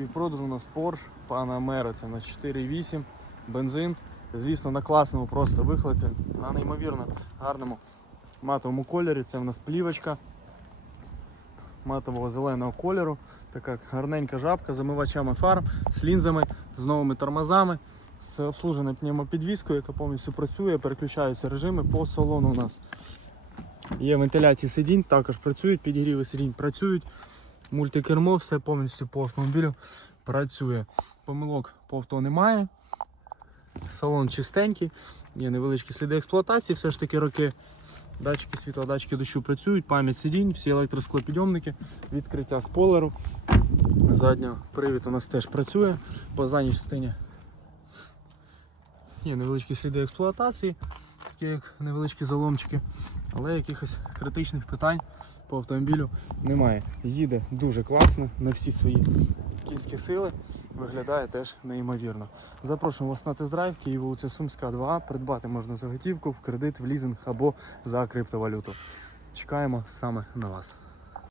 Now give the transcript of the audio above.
Співпродаж у нас Porsche Panamera, це на 4.8 бензин. Звісно, на класному просто вихлопі, на неймовірно гарному матовому кольорі. Це в нас плівочка матового зеленого кольору. Така гарненька жабка з омивачами фар, з лінзами, з новими тормозами, з обслуженою пневмопідвіскою, яка повністю працює, переключаються режими по салону у нас. Є вентиляції сидінь, також працюють, підігріви сидінь працюють. Мультикермо, все повністю по автомобілю працює. Помилок по авто немає. Салон чистенький, є невеличкі сліди експлуатації, все ж таки роки. Датчики світла, датчики дощу працюють, пам'ять сидінь, всі електросклопідйомники, відкриття спойлеру. Заднього привід у нас теж працює по задній частині. Є невеличкі сліди експлуатації, такі як невеличкі заломчики, але якихось критичних питань по автомобілю немає. Їде дуже класно на всі свої кінські сили, виглядає теж неймовірно. Запрошуємо вас на тест-драйв, Київ, вулиця Сумська, 2. Придбати можна за готівку, в кредит, в лізинг або за криптовалюту. Чекаємо саме на вас.